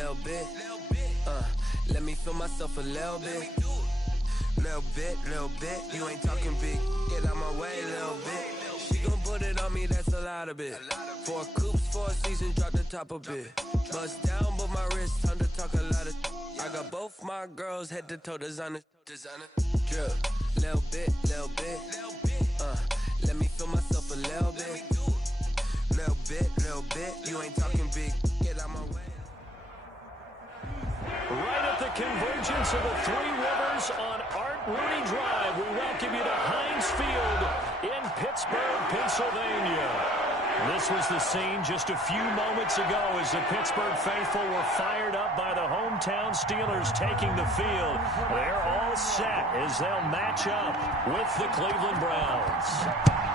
little bit. Let me feel myself a little bit. Little bit. You ain't talking big. Get out my way, little bit. She gon' put it on me, that's a lot of it. 4 coops, 4 seasons, drop the top a bit. Bust down, but my wrist, time to talk a lot of. I got both my girls head to toe designer. Drip, little bit. Let me feel myself a little bit. Little bit. You ain't talking big. Get out my way. Right at the convergence of the Three Rivers on Art Rooney Drive, we welcome you to Heinz Field in Pittsburgh, Pennsylvania. This was the scene just a few moments ago as the Pittsburgh faithful were fired up by the hometown Steelers taking the field. They're all set as they'll match up with the Cleveland Browns.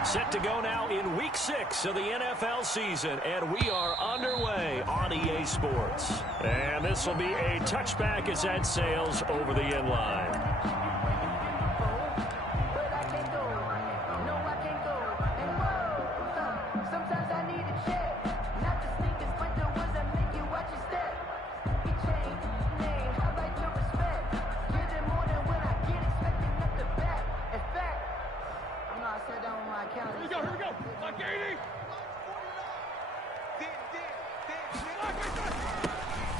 Set to go now in Week 6 of the NFL season, and we are underway on EA Sports. And this will be a touchback as that sails over the end line.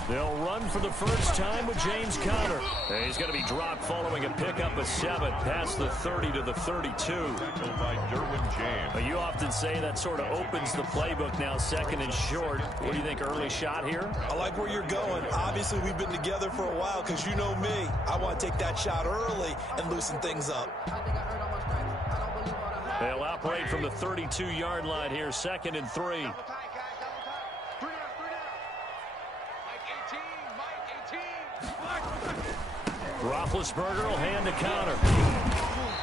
They'll run for the first time with James Conner. And he's going to be dropped following a pickup of 7 past the 30 to the 32. By Derwin James. You often say that sort of opens the playbook now, second and short. What do you think, early shot here? I like where you're going. Obviously, we've been together for a while because you know me. I want to take that shot early and loosen things up. They'll operate from the 32-yard line here, 2nd and 3. Roethlisberger will hand to Conner.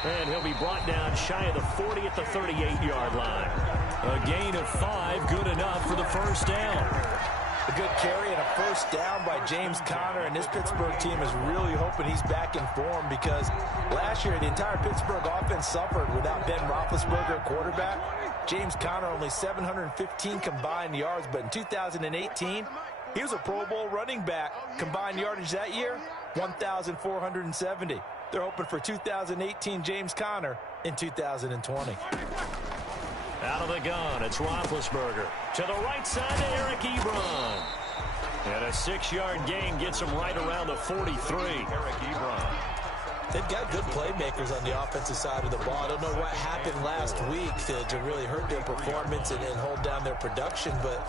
And he'll be brought down shy of the 40 at the 38-yard line. A gain of 5, good enough for the first down. A good carry and a first down by James Conner, and this Pittsburgh team is really hoping he's back in form because last year the entire Pittsburgh offense suffered without Ben Roethlisberger at quarterback. James Conner only 715 combined yards, but in 2018, he was a Pro Bowl running back. Combined yardage that year, 1,470. They're hoping for 2018 James Conner in 2020. Out of the gun, it's Roethlisberger. To the right side to Eric Ebron. And a 6-yard gain gets him right around the 43. Eric Ebron. They've got good playmakers on the offensive side of the ball. I don't know what happened last week to really hurt their performance and hold down their production, but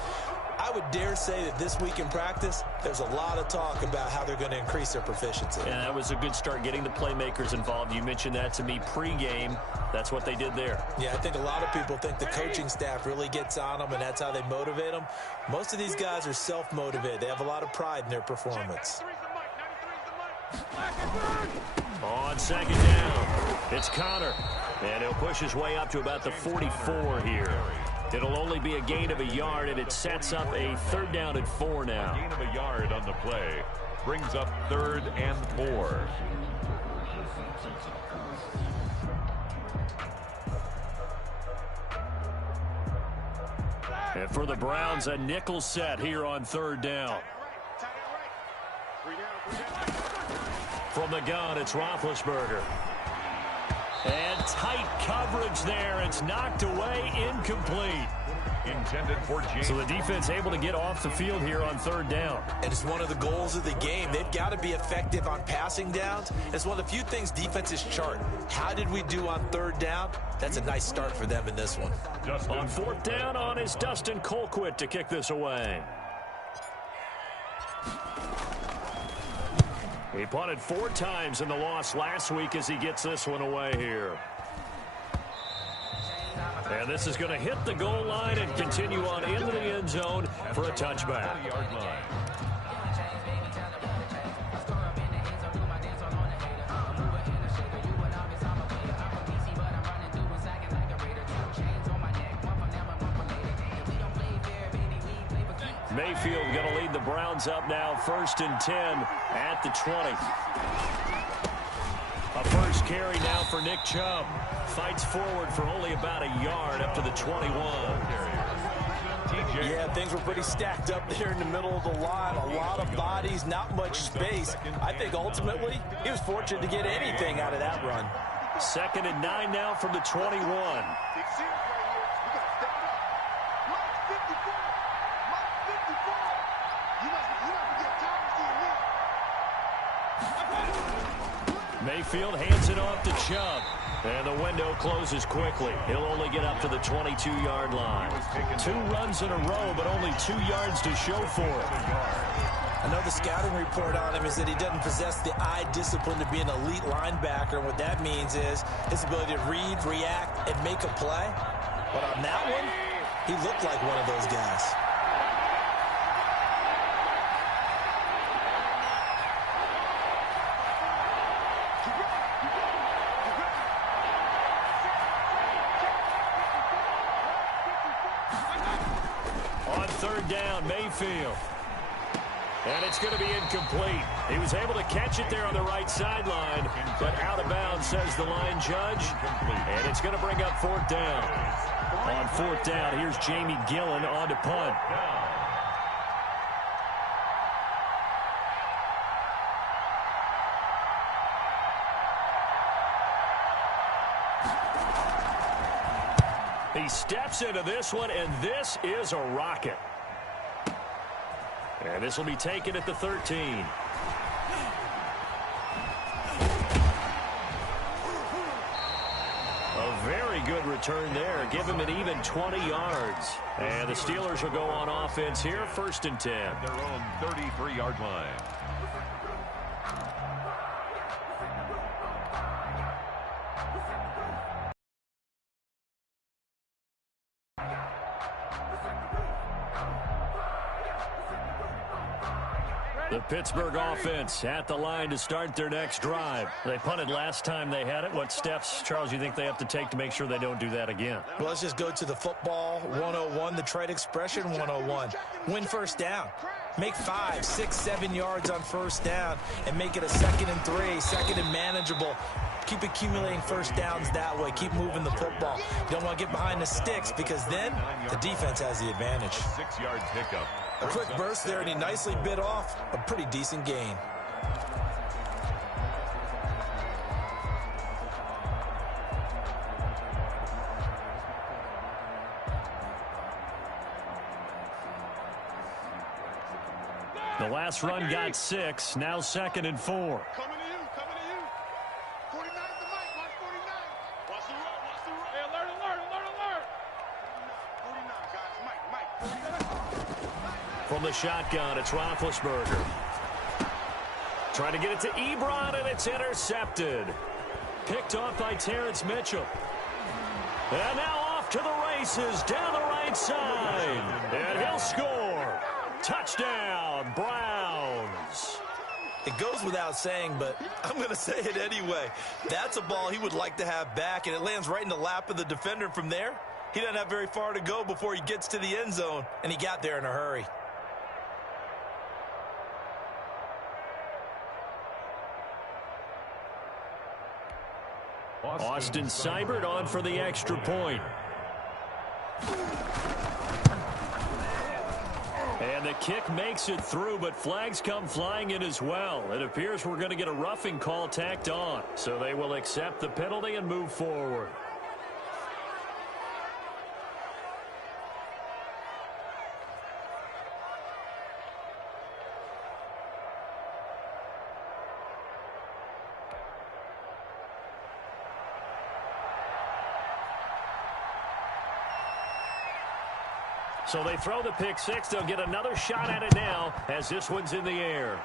I would dare say that this week in practice, there's a lot of talk about how they're going to increase their proficiency. And that was a good start, getting the playmakers involved. You mentioned that to me pregame. That's what they did there. Yeah, I think a lot of people think the coaching staff really gets on them, and that's how they motivate them. Most of these guys are self-motivated. They have a lot of pride in their performance. On 2nd down, it's Conner. And he'll push his way up to about the 44 here. It'll only be a gain of a yard, and it sets up a 3rd down and 4 now. Gain of a yard on the play brings up 3rd and 4. And for the Browns, a nickel set here on 3rd down. From the gun, it's Roethlisberger. And tight coverage there. It's knocked away, incomplete. Intended for James. So the defense able to get off the field here on 3rd down. And it's one of the goals of the game. They've got to be effective on passing downs. It's one of the few things defenses chart. How did we do on 3rd down? That's a nice start for them in this one. On 4th down on is Dustin Colquitt to kick this away. He punted 4 times in the loss last week as he gets this one away here. And this is going to hit the goal line and continue on into the end zone for a touchback. Mayfield going to lead the Browns up now, 1st and 10 at the 20. A first carry now for Nick Chubb. Fights forward for only about a yard up to the 21. OBJ. Yeah, things were pretty stacked up there in the middle of the line. A lot of bodies, not much space. I think ultimately he was fortunate to get anything out of that run. 2nd and 9 now from the 21. Mayfield hands it off to Chubb. And the window closes quickly. He'll only get up to the 22-yard line. 2 runs in a row, but only 2 yards to show for it. I know the scouting report on him is that he doesn't possess the eye discipline to be an elite linebacker. And what that means is his ability to read, react, and make a play. But on that one, he looked like one of those guys. On 3rd down, Mayfield. And it's going to be incomplete. He was able to catch it there on the right sideline, but out of bounds, says the line judge. And it's going to bring up 4th down. On 4th down, here's Jamie Gillen on to punt. He steps into this one, and this is a rocket. And this will be taken at the 13. A very good return there. Give him an even 20 yards. And the Steelers will go on offense here, 1st and 10. Their own 33-yard line. The Pittsburgh offense at the line to start their next drive. They punted last time they had it. What steps, Charles, you think they have to take to make sure they don't do that again? Well, let's just go to the football 101, the trade expression 101. Win 1st down. Make 5, 6, 7 yards on 1st down and make it a 2nd and 3, 2nd and manageable. Keep accumulating 1st downs that way. Keep moving the football. You don't want to get behind the sticks because then the defense has the advantage. 6-yard pickup. A quick burst there, and he nicely bit off a pretty decent gain. The last run got 6. Now 2nd and 4. Coming to you. 49 at the mic. Watch 49. Watch the run. Hey, alert. 49, guys. Mike. From the shotgun, it's Roethlisberger. Trying to get it to Ebron, and it's intercepted. Picked off by Terrence Mitchell. And now off to the races down the right side. And he'll score. Touchdown, Browns. It goes without saying, but I'm going to say it anyway. That's a ball he would like to have back, and it lands right in the lap of the defender. From there, he doesn't have very far to go before he gets to the end zone, and he got there in a hurry. Austin Seibert on for the extra point. And the kick makes it through, but flags come flying in as well. It appears we're going to get a roughing call tacked on. So they will accept the penalty and move forward. So they throw the pick six. They'll get another shot at it now as this one's in the air.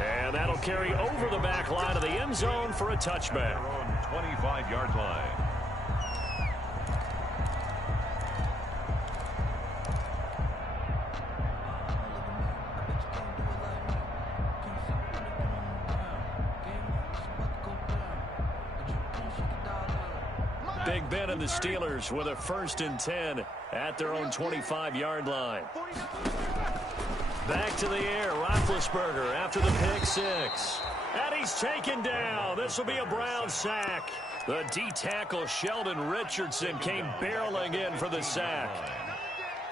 And that'll carry over the back line of the end zone for a touchback. 25-yard line. Big Ben and the Steelers with a 1st and 10 at their own 25-yard line. Back to the air, Roethlisberger after the pick six. And he's taken down. This will be a Brown sack. The D-tackle Sheldon Richardson came barreling in for the sack.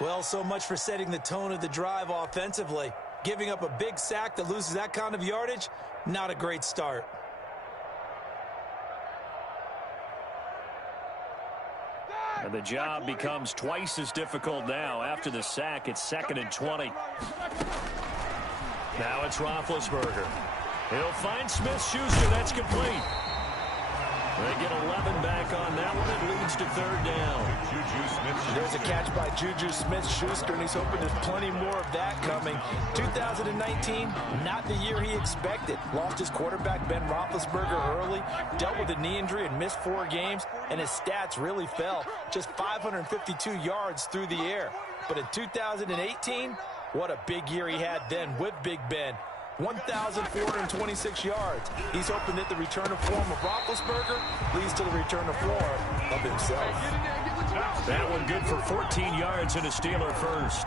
Well, so much for setting the tone of the drive offensively. Giving up a big sack that loses that kind of yardage, not a great start. And the job becomes twice as difficult now. After the sack, it's 2nd and 20. Now it's Roethlisberger. He'll find Smith-Schuster. That's complete. They get 11 back on that one. It leads to 3rd down. There's a catch by Juju Smith-Schuster, and he's hoping there's plenty more of that coming. 2019, not the year he expected. Lost his quarterback, Ben Roethlisberger, early. Dealt with a knee injury and missed 4 games, and his stats really fell. Just 552 yards through the air. But in 2018, what a big year he had then with Big Ben. 1,426 yards. He's hoping that the return of form of Roethlisberger leads to the return of form of himself. That one good for 14 yards and a Steeler first.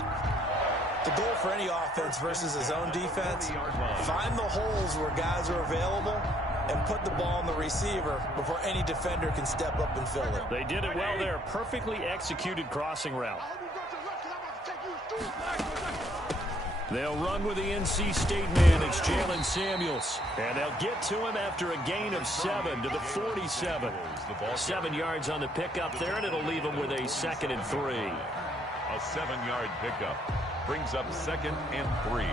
The goal for any offense versus his own defense, find the holes where guys are available and put the ball on the receiver before any defender can step up and fill it. They did it well there. Perfectly executed crossing route. They'll run with the NC State man. It's Jalen Samuels. And they'll get to him after a gain of 7 to the 47. 7 yards on the pickup there, and it'll leave him with a 2nd and 3. A 7-yard pickup brings up 2nd and 3.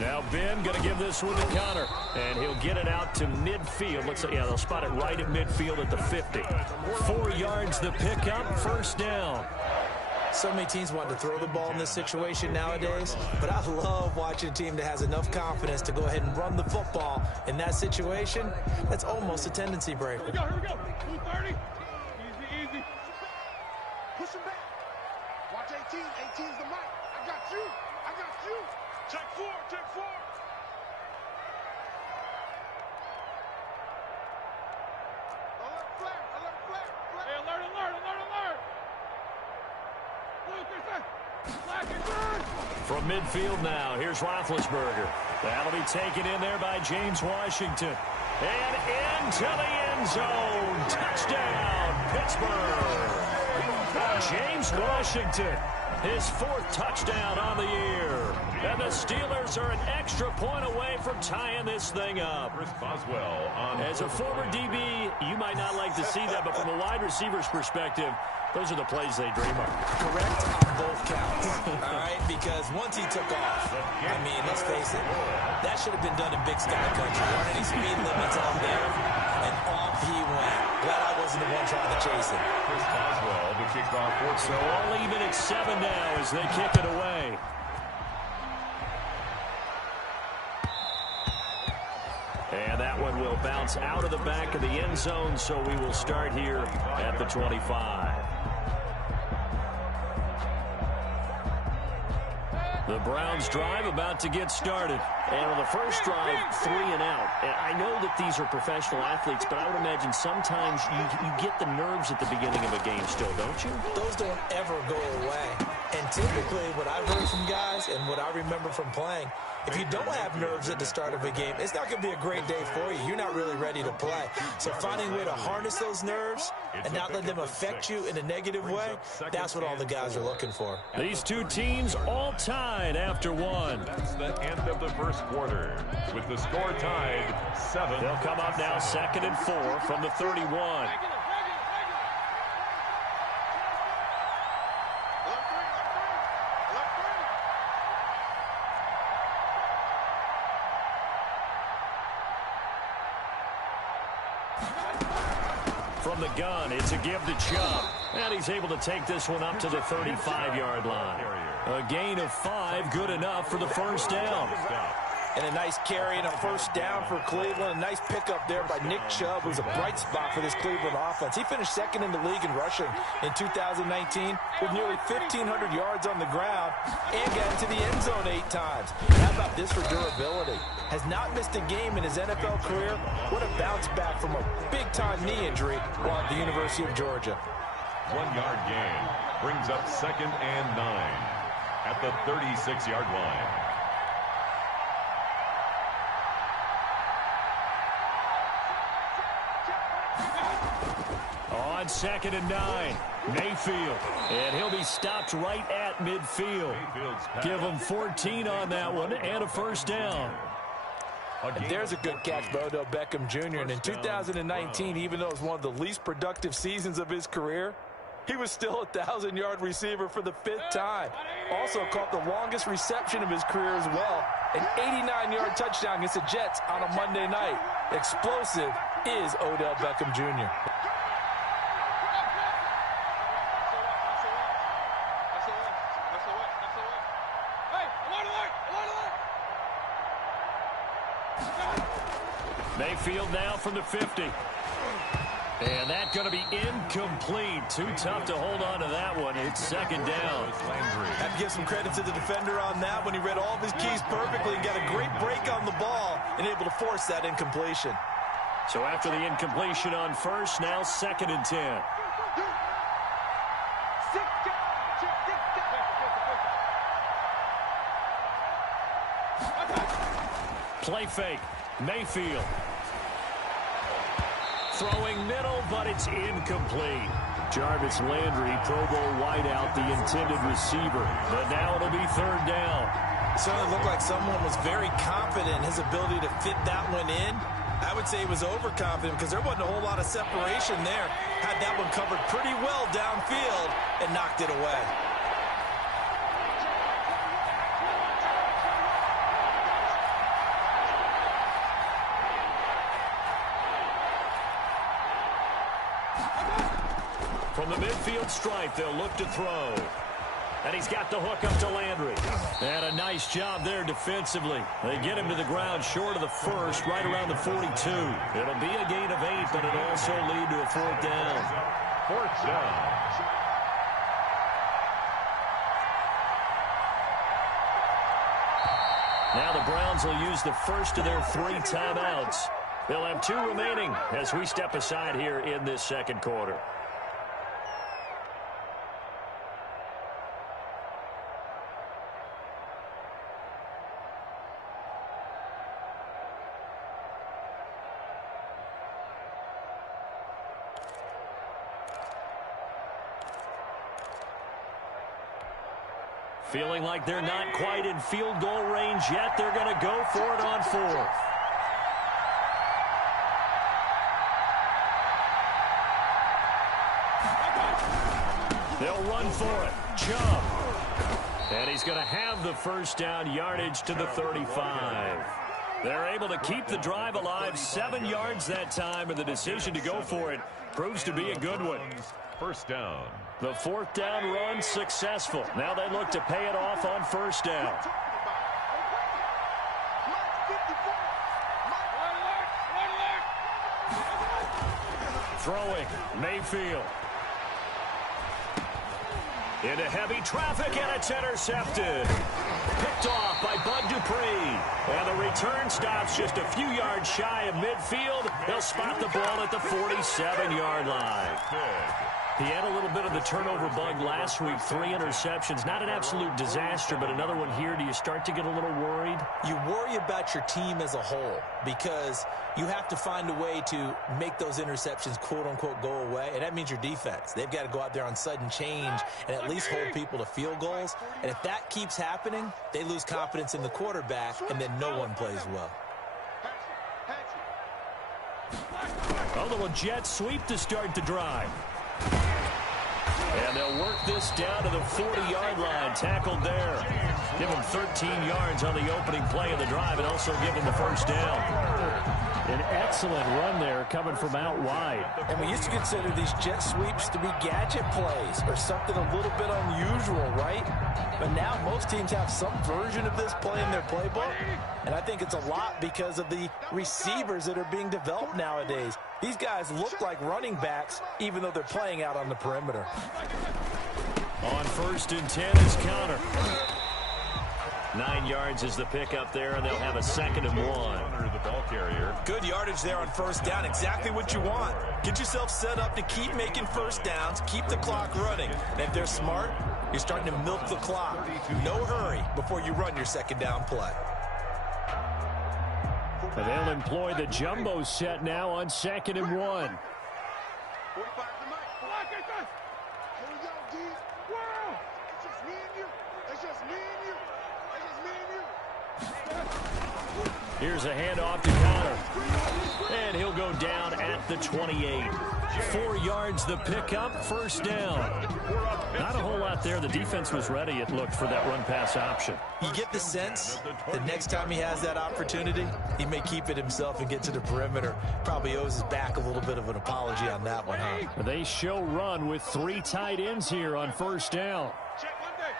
Now Ben going to give this one to Connor, and he'll get it out to midfield. Looks like, yeah, they'll spot it right at midfield at the 50. 4 yards the pickup, 1st down. So many teams want to throw the ball in this situation nowadays, but I love watching a team that has enough confidence to go ahead and run the football. In that situation, that's almost a tendency breaker. Here we go. 230. Easy. Push him back. Watch 18. 18's the mic. I got you. Check 4. Alert flag. Hey, alert. From midfield now, here's Roethlisberger. That'll be taken in there by James Washington. And into the end zone. Touchdown, Pittsburgh. James Washington, his 4th touchdown on the year. And the Steelers are an extra point away from tying this thing up. As a former DB, you might not like to see that, but from a wide receiver's perspective, those are the plays they dream of. Correct on both counts, all right? Because once he took off, I mean, let's face it, that should have been done in Big Sky Country. There aren't any speed limits out there, and off he went. Glad I wasn't the one trying to chase him. Chris Boswell, the kickoff. So all even at 7 now as they kick it away. And that one will bounce out of the back of the end zone, so we will start here at the 25. The Browns drive about to get started. And on the first drive, 3 and out. And I know that these are professional athletes, but I would imagine sometimes you get the nerves at the beginning of a game still, don't you? Those don't ever go away. And typically what I've heard from guys and what I remember from playing, if you don't have nerves at the start of a game, it's not going to be a great day for you. You're not really ready to play. So finding a way to harness those nerves and not let them affect you in a negative way, that's what all the guys are looking for. These two teams all tied after 1. That's the end of the first quarter. With the score tied, 7. They'll come up now 2nd and 4 from the 31. From the gun, it's a give to Chubb. And he's able to take this one up to the 35-yard line. A gain of 5, good enough for the first down. And a nice carry and a first down for Cleveland. A nice pickup there by Nick Chubb, who's a bright spot for this Cleveland offense. He finished second in the league in rushing in 2019 with nearly 1,500 yards on the ground and got into the end zone 8 times. How about this for durability? Has not missed a game in his NFL career. What a bounce back from a big-time knee injury while at the University of Georgia. 1-yard gain brings up 2nd and 9 at the 36-yard line. On 2nd and 9, Mayfield. And he'll be stopped right at midfield. Give him 14 on that one and a first down. And there's a good catch by Odell Beckham Jr. And in 2019, even though it was one of the least productive seasons of his career, he was still a 1,000-yard receiver for the 5th time. Also caught the longest reception of his career as well. An 89-yard touchdown against the Jets on a Monday night. Explosive is Odell Beckham Jr. Mayfield now from the 50. And that's going to be incomplete. Too tough to hold on to that one. It's 2nd down. Have to give some credit to the defender on that when he read all of his keys perfectly and got a great break on the ball and able to force that incompletion. So after the incompletion on first, now 2nd and 10. Play fake. Mayfield. Throwing middle, but it's incomplete. Jarvis Landry, Pro Bowl wideout, the intended receiver. But now it'll be 3rd down. It certainly looked like someone was very confident in his ability to fit that one in. I would say he was overconfident because there wasn't a whole lot of separation there. Had that one covered pretty well downfield and knocked it away. From the midfield stripe, they'll look to throw. And he's got the hook up to Landry. And a nice job there defensively. They get him to the ground short of the first, right around the 42. It'll be a gain of 8, but it'll also lead to a 4th down. 4th down. Now the Browns will use the first of their 3 timeouts. They'll have 2 remaining as we step aside here in this 2nd quarter. Feeling like they're not quite in field goal range yet. They're going to go for it on 4th. They'll run for it. Chubb. And he's going to have the first down, yardage to the 35. They're able to keep the drive alive. 7 yards that time, and the decision to go for it proves to be a good one. First down. The 4th down run successful. Now they look to pay it off on first down. Throwing, Mayfield. Into heavy traffic, and it's intercepted. Picked off by Bud Dupree. And the return stops just a few yards shy of midfield. They'll spot the ball at the 47-yard line. He had a little bit of the turnover bug last week. 3 interceptions. Not an absolute disaster, but another one here. Do you start to get a little worried? You worry about your team as a whole because you have to find a way to make those interceptions, quote-unquote, go away. And that means your defense. They've got to go out there on sudden change and at least hold people to field goals. And if that keeps happening, they lose confidence in the quarterback, and then no one plays well. A little jet sweep to start the drive. And they'll work this down to the 40-yard line. Tackled there. Give him 13 yards on the opening play of the drive and also give him the first down. An excellent run there coming from out wide. And we used to consider these jet sweeps to be gadget plays or something a little bit unusual, right? But now most teams have some version of this play in their playbook. And I think it's a lot because of the receivers that are being developed nowadays. These guys look like running backs even though they're playing out on the perimeter. On 1st and 10 is Counter. 9 yards is the pickup there, and they'll have a 2nd and 1. The ball carrier. Good yardage there on 1st down. Exactly what you want. Get yourself set up to keep making 1st downs, keep the clock running. And if they're smart, you're starting to milk the clock. No hurry before you run your 2nd down play. And they'll employ the jumbo set now on 2nd and 1. 45 to Mike. Here we go, D. Wow. It's just me and you. It's just me and you. It's just me and you. Here's a handoff to Counter. And he'll go down at the 28. 4 yards the pickup, 1st down. Not a whole lot there. The defense was ready, it looked, for that run-pass option. You get the sense that next time he has that opportunity, he may keep it himself and get to the perimeter. Probably owes his back a little bit of an apology on that one, huh? They show run with 3 tight ends here on 1st down. Check one day.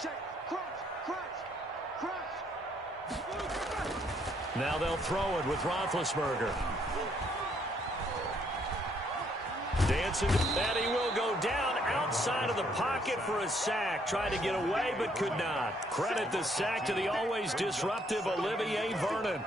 Check. Crunch. Now they'll throw it with Roethlisberger. Dancing, and he will go down outside of the pocket for a sack. Tried to get away, but could not. Credit the sack to the always disruptive Olivier Vernon.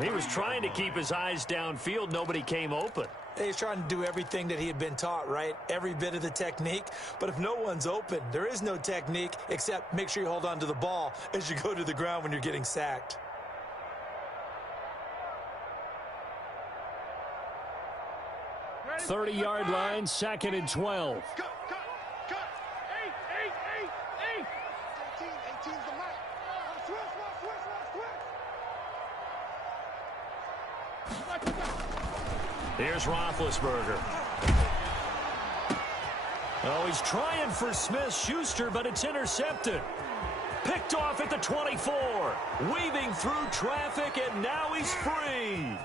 He was trying to keep his eyes downfield. Nobody came open. He's trying to do everything that he had been taught, right? Every bit of the technique. But if no one's open, there is no technique except make sure you hold on to the ball as you go to the ground when you're getting sacked. 30-yard line, 2nd and 12. Cut. 18's the mic. Switch. Here's Roethlisberger. Oh, he's trying for Smith-Schuster, but it's intercepted. Picked off at the 24. Weaving through traffic, and now he's free.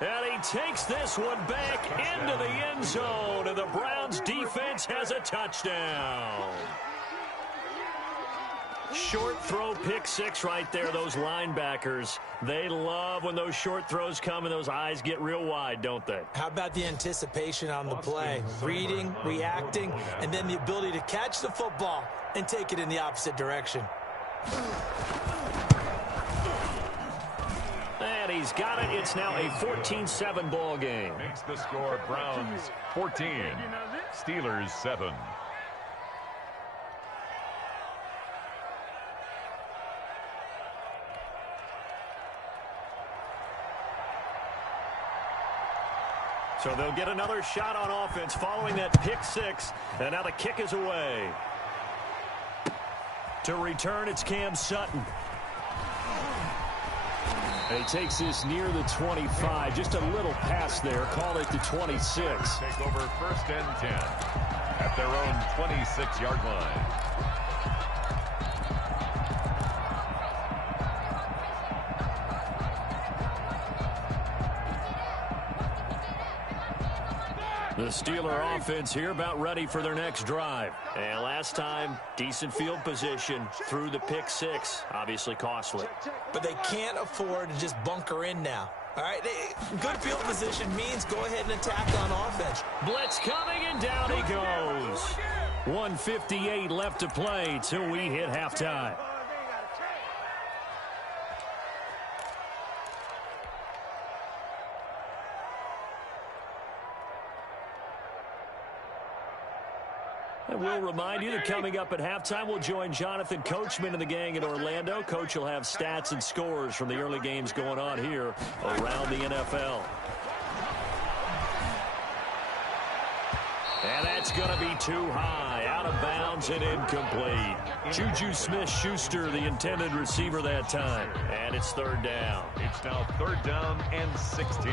And he takes this one back into the end zone, and the Browns defense has a touchdown. Short throw, pick 6 right there. Those linebackers, they love when those short throws come and those eyes get real wide, don't they? How about the anticipation on the play? Reading, reacting, and then the ability to catch the football and take it in the opposite direction. And he's got it. It's now a 14-7 ball game. Makes the score Browns 14, Steelers 7. So they'll get another shot on offense following that pick 6. And now the kick is away. To return, it's Cam Sutton. And he takes this near the 25. Just a little pass there. Call it the 26. Take over 1st and 10 at their own 26-yard line. The Steeler offense here about ready for their next drive. And last time, decent field position through the pick 6. Obviously costly. But they can't afford to just bunker in now. All right, good field position means go ahead and attack on offense. Blitz coming, and down he goes. 1:58 left to play till we hit halftime. And we'll remind you that coming up at halftime, we'll join Jonathan Coachman and the gang in Orlando. Coach will have stats and scores from the early games going on here around the NFL. And that's going to be too high, out of bounds and incomplete. Juju Smith-Schuster, the intended receiver that time. And it's 3rd down. It's now 3rd down and 16.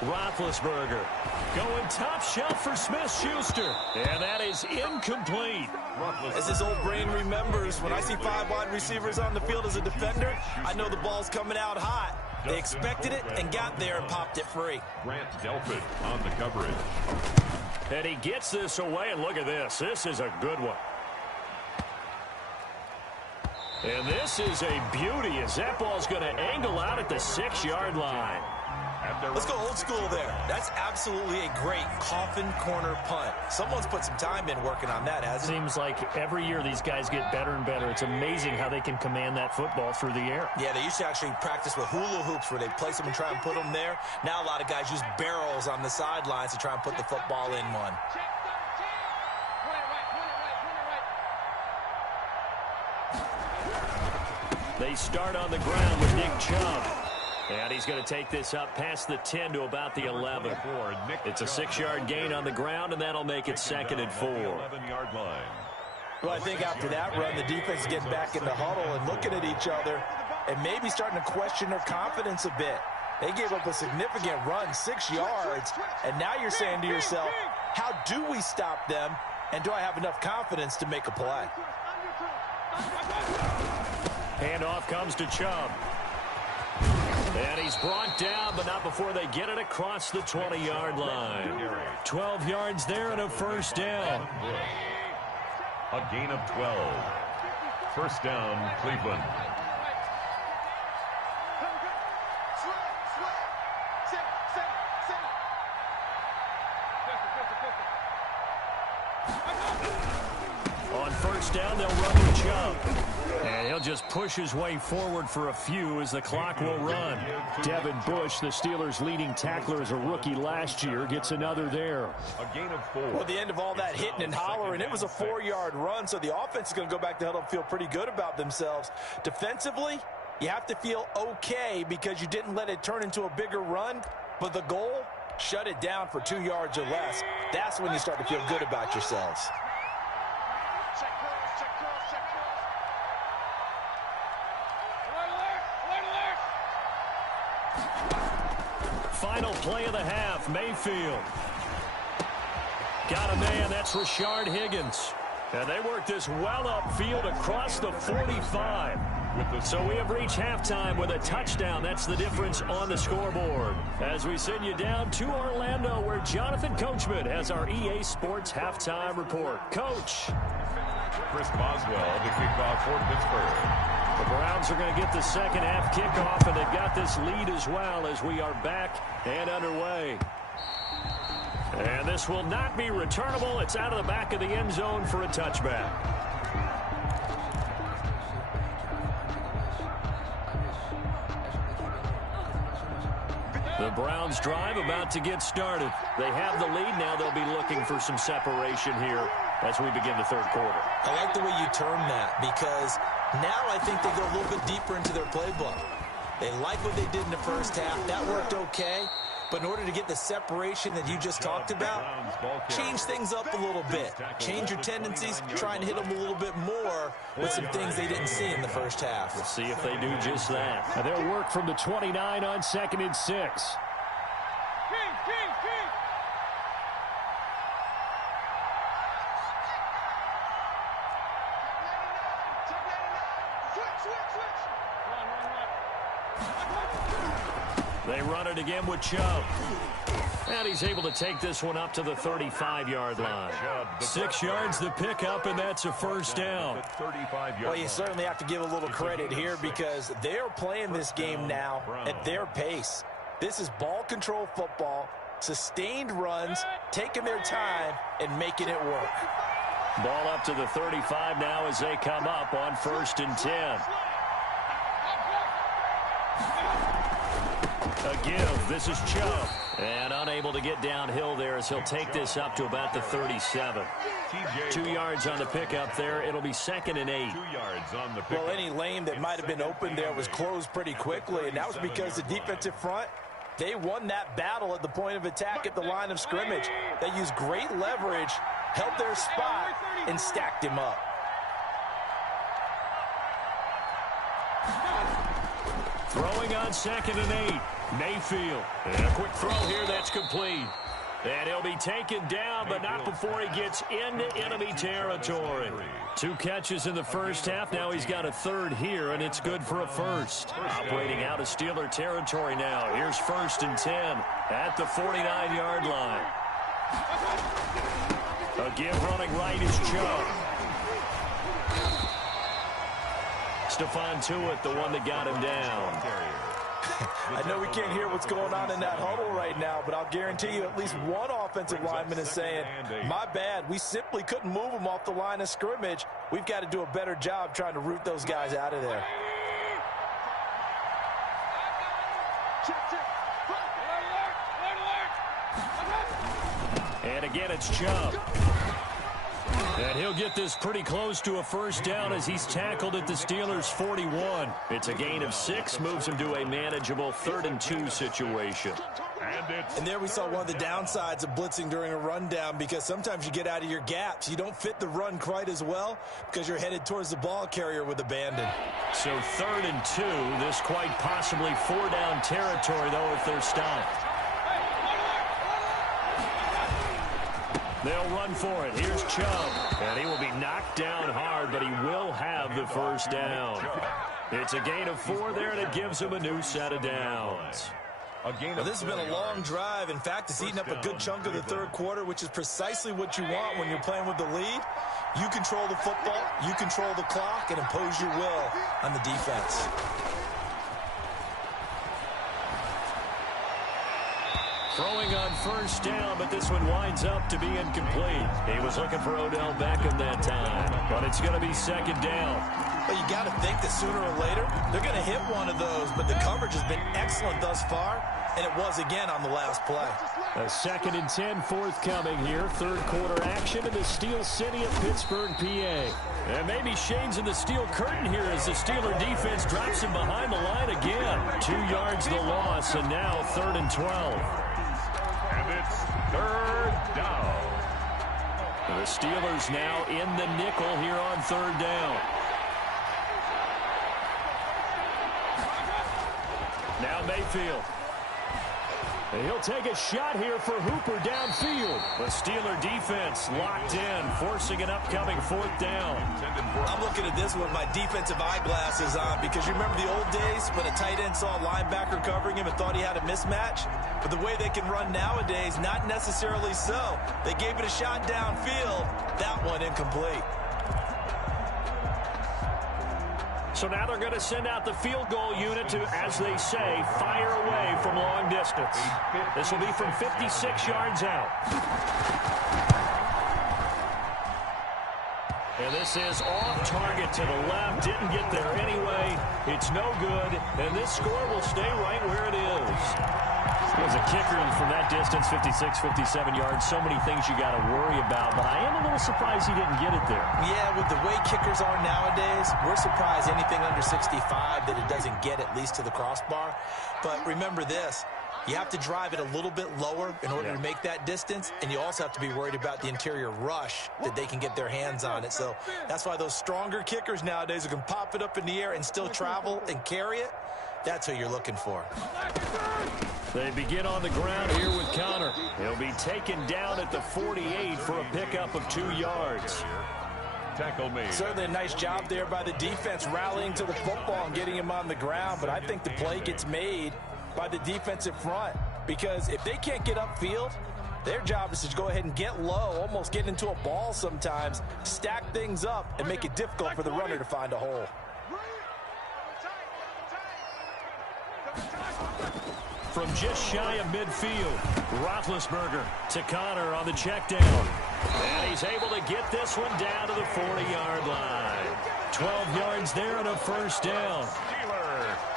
Roethlisberger going top shelf for Smith-Schuster. And that is incomplete. As his old brain remembers, when I see 5 wide receivers on the field as a defender, I know the ball's coming out hot. They expected it and got there and popped it free. Grant Delpit on the coverage. And he gets this away, and look at this. This is a good one. And this is a beauty as that ball's going to angle out at the 6-yard line. Let's go old school there. That's absolutely a great coffin corner punt. Someone's put some time in working on that, hasn't it? Seems like every year these guys get better and better. It's amazing how they can command that football through the air. Yeah, they used to actually practice with hula hoops where they place them and try and put them there. Now a lot of guys use barrels on the sidelines to try and put the football in one. They start on the ground with Nick Chubb. And he's going to take this up past the 10 to about the 11. It's a 6-yard gain on the ground, and that'll make it 2nd and 4. 11-yard line. Well, I think after that run, the defense is getting back in the huddle and looking at each other and maybe starting to question their confidence a bit. They gave up a significant run, 6 yards, and now you're saying to yourself, how do we stop them, and do I have enough confidence to make a play? Handoff comes to Chubb. And he's brought down, but not before they get it across the 20-yard line. 12 yards there and a first down. A gain of 12. First down, Cleveland. On first down, they'll run with Chubb. And he'll just push his way forward for a few as the clock will run. Devin Bush, the Steelers' leading tackler as a rookie last year, gets another there. A gain of 4. Well, at the end of all that hitting and hollering, it was a 4-yard run, so the offense is going to go back to huddle and feel pretty good about themselves. Defensively, you have to feel okay because you didn't let it turn into a bigger run, but the goal, shut it down for 2 yards or less. That's when you start to feel good about yourselves. Final play of the half, Mayfield. Got a man, that's Rashard Higgins. And they work this well upfield across the 45. So we have reached halftime with a touchdown. That's the difference on the scoreboard. As we send you down to Orlando, where Jonathan Coachman has our EA Sports halftime report. Coach. Chris Boswell to kick off for Pittsburgh. The Browns are going to get the second half kickoff, and they've got this lead as well as we are back and underway. And this will not be returnable. It's out of the back of the end zone for a touchback. The Browns drive about to get started. They have the lead now. They'll be looking for some separation here as we begin the third quarter. I like the way you term that because now I think they go a little bit deeper into their playbook. They like what they did in the first half. That worked okay. But in order to get the separation that you just talked about, change things up a little bit. Change your tendencies, try and hit them a little bit more with some things they didn't see in the first half. We'll see if they do just that. And they'll work from the 29 on 2nd and 6. They run it again with Chubb. And he's able to take this one up to the 35-yard line. 6 yards the pickup, and that's a first down. Well, you certainly have to give a little credit here because they're playing this game now at their pace. This is ball control football, sustained runs, taking their time, and making it work. Ball up to the 35 now as they come up on 1st and 10. A give. This is Chubb. And unable to get downhill there as he'll take this up to about the 37. 2 yards on the pickup there. It'll be 2nd and 8. 2 yards on the pickup. Well, any lane that might have been open there was closed pretty quickly, and that was because the defensive front, they won that battle at the point of attack at the line of scrimmage. They used great leverage, held their spot, and stacked him up. Throwing on 2nd and 8. Mayfield. And a quick throw here that's complete. And he'll be taken down, but not before he gets into enemy territory. 2 catches in the first half. Now he's got a third here, and it's good for a first. Operating out of Steeler territory now. Here's 1st and 10 at the 49-yard line. A give running right is Chubb. Stephon Tuitt, the one that got him down. I know we can't hear what's going on in that huddle right now, but I'll guarantee you at least one offensive lineman is saying, my bad, we simply couldn't move them off the line of scrimmage. We've got to do a better job trying to root those guys out of there. And again, it's Chubb. And he'll get this pretty close to a first down as he's tackled at the Steelers' 41. It's a gain of 6, moves him to a manageable 3rd and 2 situation. And there we saw one of the downsides of blitzing during a rundown, because sometimes you get out of your gaps. You don't fit the run quite as well because you're headed towards the ball carrier with abandon. So 3rd and 2, this quite possibly 4-down territory, though, if they're stopped. They'll run for it. Here's Chubb. And he will be knocked down hard, but he will have the first down. It's a gain of 4 there, and it gives him a new set of downs. Well, this has been a long drive. In fact, it's eaten up a good chunk of the third quarter, which is precisely what you want when you're playing with the lead. You control the football, you control the clock, and impose your will on the defense. Throwing on first down, but this one winds up to be incomplete. He was looking for Odell Beckham that time, but it's going to be 2nd down. But you got to think that sooner or later, they're going to hit one of those, but the coverage has been excellent thus far, and it was again on the last play. A 2nd and 10 forthcoming here. Third quarter action in the Steel City of Pittsburgh, PA. And maybe Shane's in the steel curtain here as the Steeler defense drops him behind the line again. 2 yards the loss, and now 3rd and 12. And it's 3rd down. The Steelers now in the nickel here on 3rd down. Now Mayfield. And he'll take a shot here for Hooper downfield. The Steeler defense locked in, forcing an upcoming 4th down. I'm looking at this with my defensive eyeglasses on, because you remember the old days when a tight end saw a linebacker covering him and thought he had a mismatch? But the way they can run nowadays, not necessarily so. They gave it a shot downfield. That one incomplete. So now they're going to send out the field goal unit to, as they say, fire away from long distance. This will be from 56 yards out. And this is off target to the left. Didn't get there anyway. It's no good. And this score will stay right where it is. As a kicker from that distance, 56, 57 yards, so many things you got to worry about, but I am a little surprised he didn't get it there. Yeah, with the way kickers are nowadays, we're surprised anything under 65 that it doesn't get at least to the crossbar. But remember this, you have to drive it a little bit lower in order to make that distance, and you also have to be worried about the interior rush that they can get their hands on it. So that's why those stronger kickers nowadays who can pop it up in the air and still travel and carry it, that's who you're looking for. They begin on the ground here with Connor. He'll be taken down at the 48 for a pickup of 2 yards. Tackle made. Certainly a nice job there by the defense rallying to the football and getting him on the ground, but I think the play gets made by the defensive front, because if they can't get upfield, their job is to go ahead and get low, almost get into a ball sometimes, stack things up, and make it difficult for the runner to find a hole. From just shy of midfield, Roethlisberger to Connor on the check down. And he's able to get this one down to the 40-yard line. 12 yards there and a first down.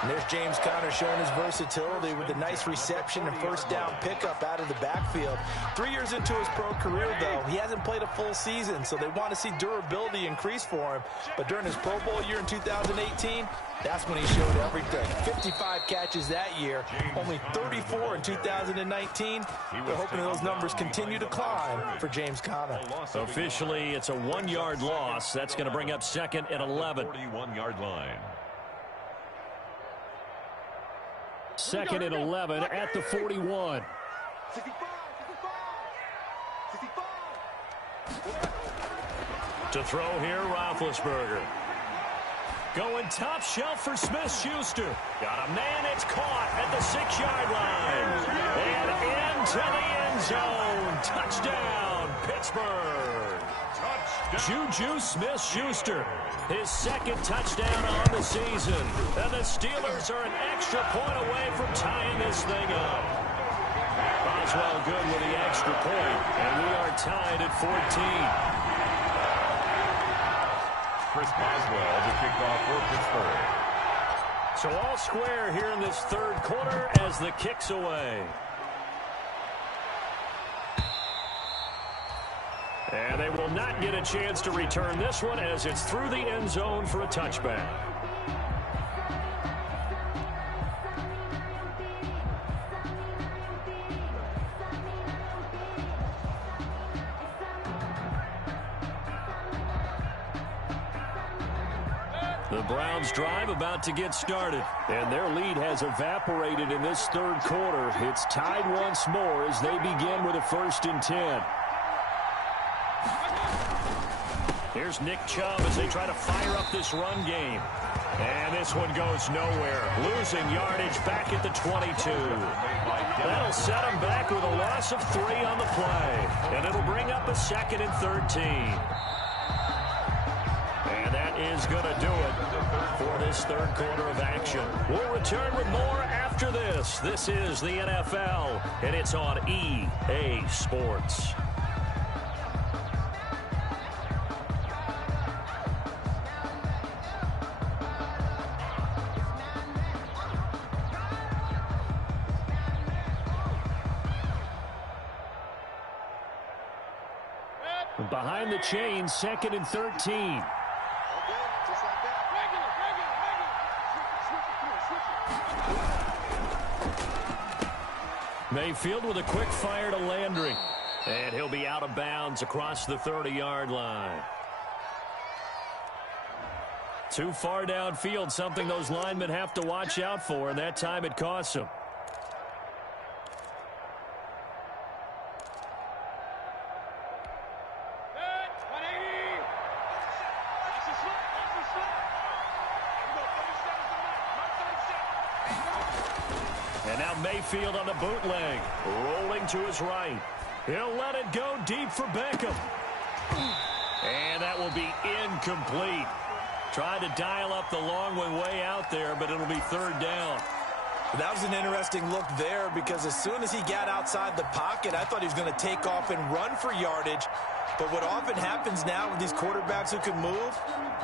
And there's James Conner showing his versatility with a nice reception and first down pickup out of the backfield. 3 years into his pro career, though, he hasn't played a full season, so they want to see durability increase for him. But during his Pro Bowl year in 2018, that's when he showed everything. 55 catches that year, only 34 in 2019. We're hoping those numbers continue to climb for James Conner. Officially, it's a 1-yard loss. That's going to bring up 2nd and 11. 41-yard line. 2nd and 11 at the 41. 65. To throw here, Roethlisberger. Going top shelf for Smith-Schuster. Got a man, it's caught at the 6-yard line. And into the end zone. Touchdown, Pittsburgh. Juju Smith-Schuster, his 2nd touchdown on the season. And the Steelers are an extra point away from tying this thing up. Boswell good with the extra point, and we are tied at 14. Chris Boswell to kick off for Pittsburgh. So all square here in this 3rd quarter as the kick's away. And they will not get a chance to return this one as it's through the end zone for a touchback. The Browns drive about to get started, and their lead has evaporated in this 3rd quarter. It's tied once more as they begin with a 1st and 10. Here's Nick Chubb as they try to fire up this run game. And this one goes nowhere. Losing yardage back at the 22. That'll set them back with a loss of 3 on the play. And it'll bring up a 2nd and 13. And that is going to do it for this 3rd quarter of action. We'll return with more after this. This is the NFL, and it's on EA Sports. Behind the chains, 2nd and 13. Mayfield with a quick fire to Landry. And he'll be out of bounds across the 30-yard line. Too far downfield, something those linemen have to watch out for, and that time it costs them. And now Mayfield on the bootleg, rolling to his right. He'll let it go deep for Beckham. And that will be incomplete. Tried to dial up the long way out there, but it'll be 3rd down. That was an interesting look there because as soon as he got outside the pocket, I thought he was going to take off and run for yardage. But what often happens now with these quarterbacks who can move,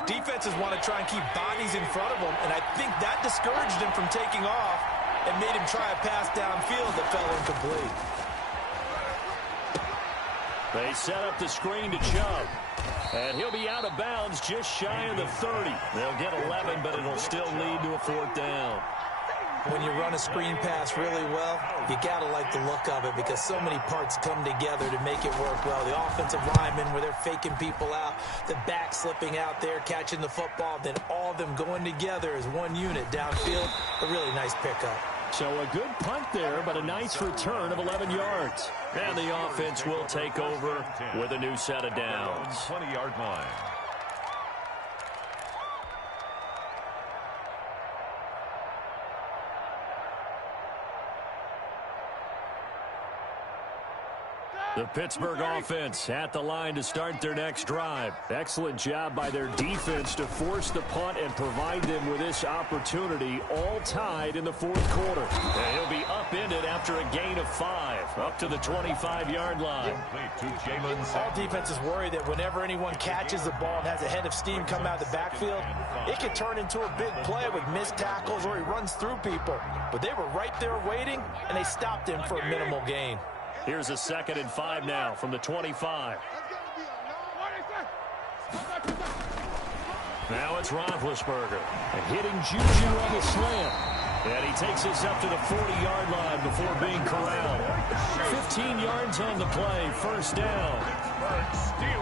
defenses want to try and keep bodies in front of them, and I think that discouraged him from taking off and made him try a pass downfield that fell incomplete. They set up the screen to Chubb. And he'll be out of bounds just shy of the 30. They'll get 11, but it'll still lead to a 4th down. When you run a screen pass really well, you got to like the look of it because so many parts come together to make it work well. The offensive linemen where they're faking people out, the back slipping out there, catching the football, then all of them going together as one unit downfield. A really nice pickup. So a good punt there, but a nice return of 11 yards. And the offense will take over with a new set of downs. 20-yard line. The Pittsburgh offense at the line to start their next drive. Excellent job by their defense to force the punt and provide them with this opportunity, all tied in the 4th quarter. And he'll be upended after a gain of 5, up to the 25-yard line. All defenses worry that whenever anyone catches the ball and has a head of steam come out of the backfield, it could turn into a big play with missed tackles or he runs through people. But they were right there waiting, and they stopped him for a minimal gain. Here's a 2nd and 5 now from the 25. Now it's Roethlisberger. And hitting Juju on the slant. And he takes this up to the 40-yard line before being corralled. 15 yards on the play, 1st down.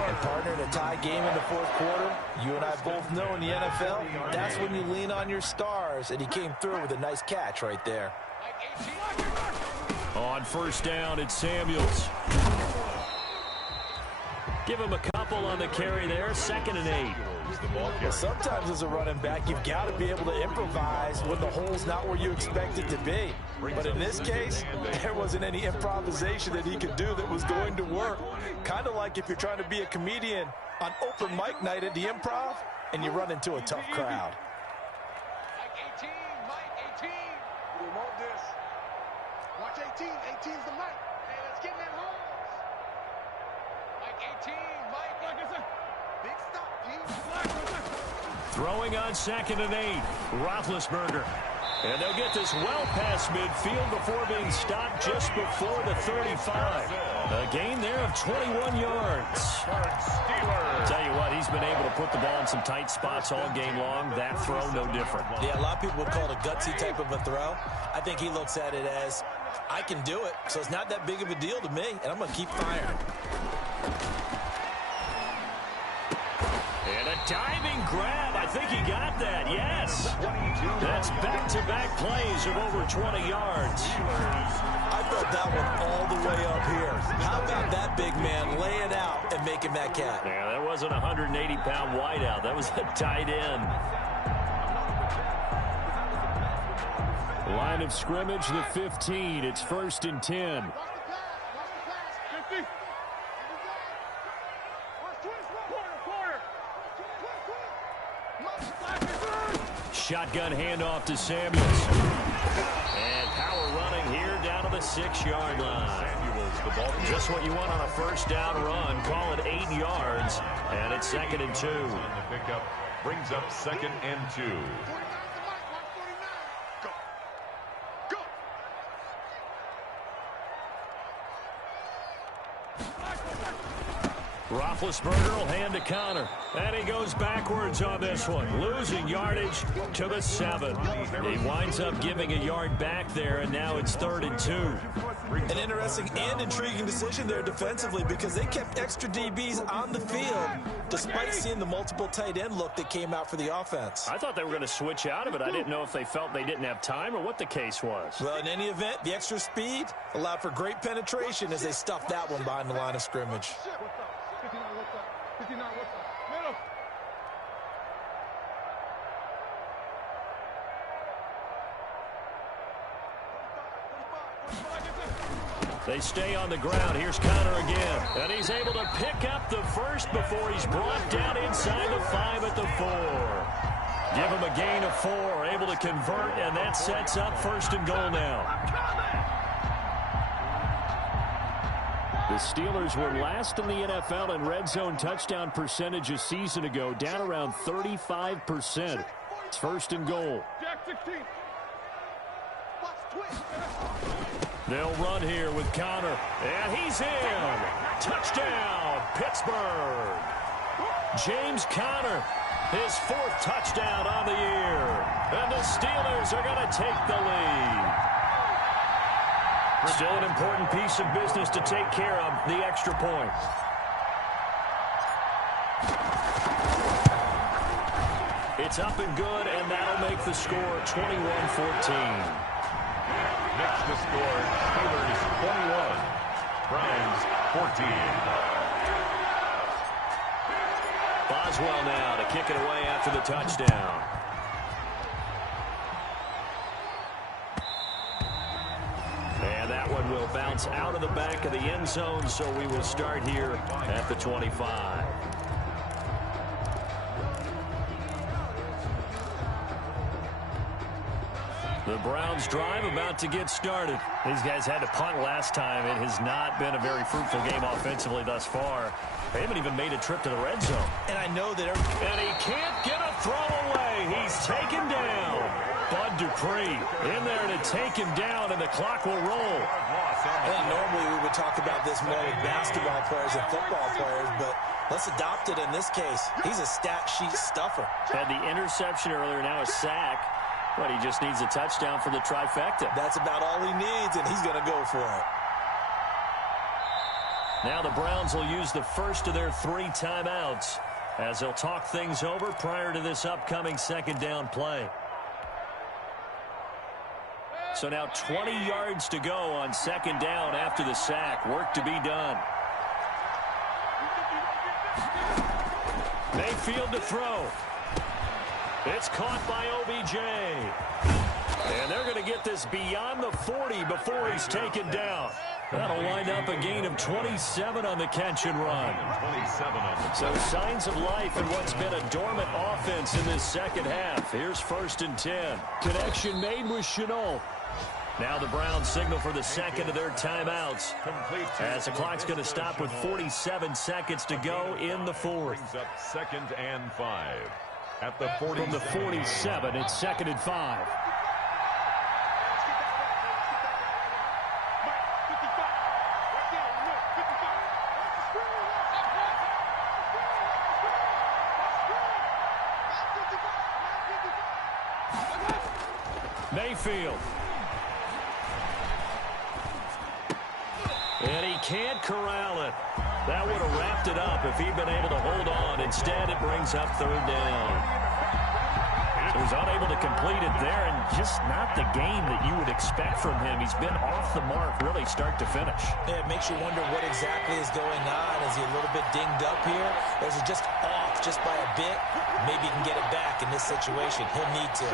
And partner, in a tie game in the 4th quarter, you and I both know in the NFL, that's when you lean on your stars. And he came through with a nice catch right there. On first down, it's Samuels. Give him a couple on the carry there. 2nd and 8. Well, sometimes as a running back, you've got to be able to improvise when the hole's not where you expect it to be. But in this case, there wasn't any improvisation that he could do that was going to work. Kind of like if you're trying to be a comedian on open mic night at the Improv and you run into a tough crowd. Mike 18, Mike 18. We want this. Watch 18. 18's the mic. Hey, let's get in that hole. Mike 18, Mike. Big stop, Throwing on 2nd and 8. Roethlisberger. And they'll get this well past midfield before being stopped just before the 35. A gain there of 21 yards. Tell you what, he's been able to put the ball in some tight spots all game long. That throw, no different. Yeah, a lot of people would call it a gutsy type of a throw. I think he looks at it as, I can do it, so it's not that big of a deal to me, and I'm going to keep firing. And a diving grab. I think he got that. Yes. That's back-to-back plays of over 20 yards. I felt that one all the way up here. How about that big man laying out and making that catch? Yeah, that wasn't a 180-pound wideout. That was a tight end. Line of scrimmage, the 15. It's 1st and 10. Shotgun handoff to Samuels. And power running here down to the 6-yard line. Just what you want on a first down run. Call it 8 yards. And it's 2nd and 2. On the pickup brings up 2nd and 2. Roethlisberger will hand to Connor. And he goes backwards on this one. Losing yardage to the 7. He winds up giving a yard back there, and now it's 3rd and 2. An interesting and intriguing decision there defensively because they kept extra DBs on the field despite seeing the multiple tight end look that came out for the offense. I thought they were going to switch out of it. I didn't know if they felt they didn't have time or what the case was. Well, in any event, the extra speed allowed for great penetration as they stuffed that one behind the line of scrimmage. They stay on the ground. Here's Connor again. And he's able to pick up the first before he's brought down inside the 5 at the 4. Give him a gain of 4. Able to convert, and that sets up 1st and goal now. The Steelers were last in the NFL in red zone touchdown percentage a season ago, down around 35%. It's 1st and goal. They'll run here with Connor, and he's in. Touchdown, Pittsburgh. James Conner, his 4th touchdown on the year. And the Steelers are going to take the lead. Still an important piece of business to take care of, the extra point. It's up and good, and that'll make the score 21-14. Next to score, Steelers 21, Browns 14. Boswell now to kick it away after the touchdown. And that one will bounce out of the back of the end zone, so we will start here at the 25. The Browns drive about to get started. These guys had to punt last time. It has not been a very fruitful game offensively thus far. They haven't even made a trip to the red zone. And I know that and he can't get a throw away. He's taken down. Bud Dupree in there to take him down, and the clock will roll. And normally we would talk about this more with basketball players and football players, but let's adopt it in this case. He's a stat sheet stuffer. Had the interception earlier, now a sack. But he just needs a touchdown for the trifecta. That's about all he needs, and he's going to go for it. Now the Browns will use the first of their 3 timeouts as they'll talk things over prior to this upcoming 2nd down play. So now 20 yards to go on second down after the sack. Work to be done. Mayfield to throw. It's caught by OBJ. And they're going to get this beyond the 40 before he's taken down. That'll wind up a gain of 27 on the catch and run. 27 on the So signs of life in what's been a dormant offense in this second half. Here's 1st and 10. Connection made with Shenault. Now the Browns signal for the second of their timeouts, as the clock's going to stop with 47 seconds to go in the fourth. Brings up 2nd and 5 at the 40. From the 47, it's 2nd and 5. Mayfield. And he can't corral it. That would have wrapped it up if he'd been able to hold on. Instead, it brings up 3rd down. So he's unable to complete it there, and just not the game that you would expect from him. He's been off the mark really start to finish. Yeah, it makes you wonder what exactly is going on. Is he a little bit dinged up here? Or is he just off just by a bit? Maybe he can get it back in this situation. He'll need to.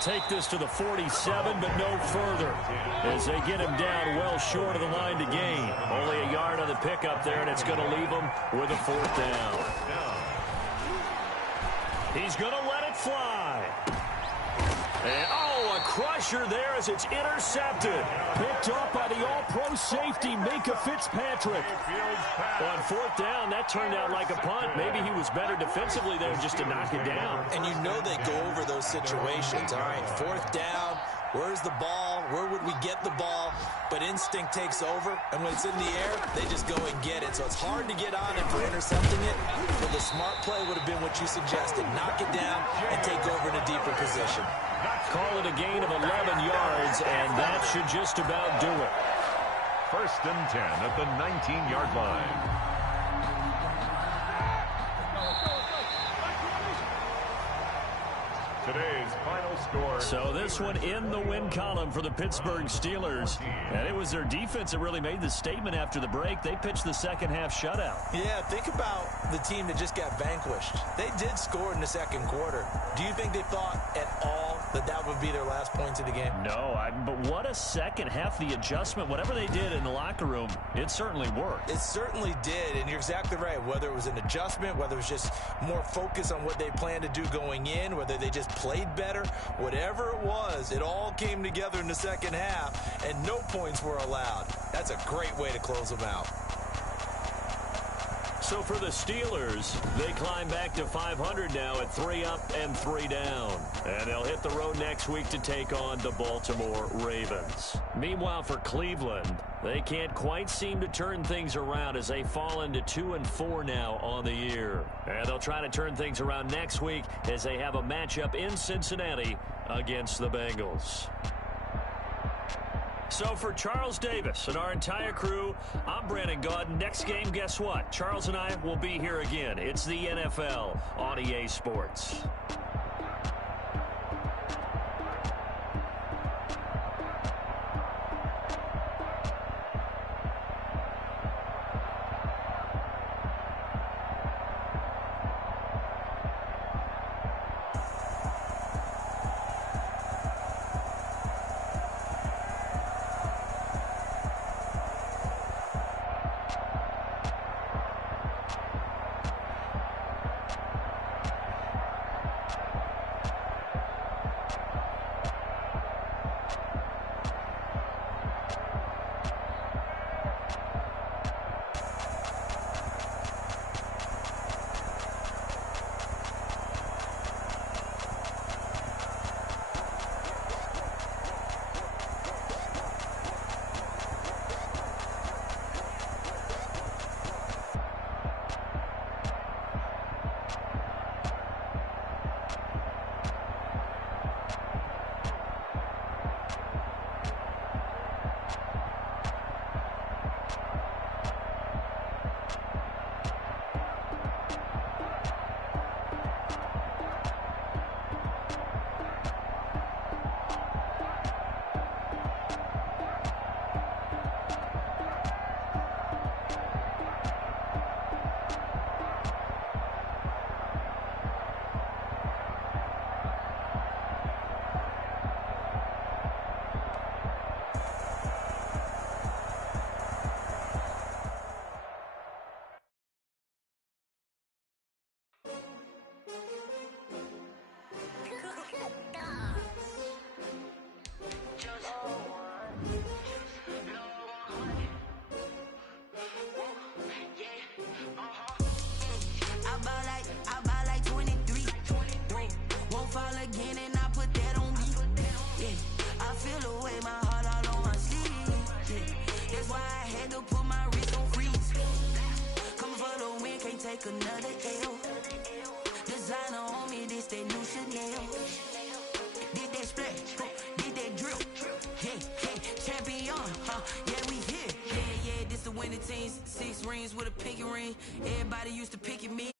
Take this to the 47, but no further, as they get him down well short of the line to gain. Only a yard on the pickup there, and it's going to leave him with a 4th down. He's going to let it fly. And, oh, a crusher there as it's intercepted. Picked up by the all-pro safety, Minkah Fitzpatrick. On 4th down, that turned out like a punt. Maybe he was better defensively there just to knock it down. And you know they go over those situations. All right, 4th down. Where's the ball? Where would we get the ball? But instinct takes over, and when it's in the air, they just go and get it. So it's hard to get on him for intercepting it, but the smart play would have been what you suggested. Knock it down and take over in a deeper position. Call it a gain of 11 yards, and that should just about do it. 1st and 10 at the 19-yard line. Today's final score. So this one in the win column for the Pittsburgh Steelers. And it was their defense that really made the statement after the break. They pitched the second half shutout. Yeah, think about the team that just got vanquished. They did score in the second quarter. Do you think they thought at all that that would be their last points of the game? No, but what a second half. The adjustment, whatever they did in the locker room, it certainly worked. It certainly did, and you're exactly right. Whether it was an adjustment, whether it was just more focus on what they planned to do going in, whether they just played better, whatever it was, it all came together in the second half, and no points were allowed. That's a great way to close them out. So for the Steelers, they climb back to 500 now at 3 up and 3 down. And they'll hit the road next week to take on the Baltimore Ravens. Meanwhile, for Cleveland, they can't quite seem to turn things around as they fall into 2-4 now on the year. And they'll try to turn things around next week as they have a matchup in Cincinnati against the Bengals. So for Charles Davis and our entire crew, I'm Brandon Gaudin. Next game, guess what? Charles and I will be here again. It's the NFL on EA Sports. take another L. Designer on me, this that new Chanel. Did that splash, did that drill. Yeah, champion, yeah, we here. Yeah, this the winning teams. 6 rings with a pinky ring. Everybody used to pick at me.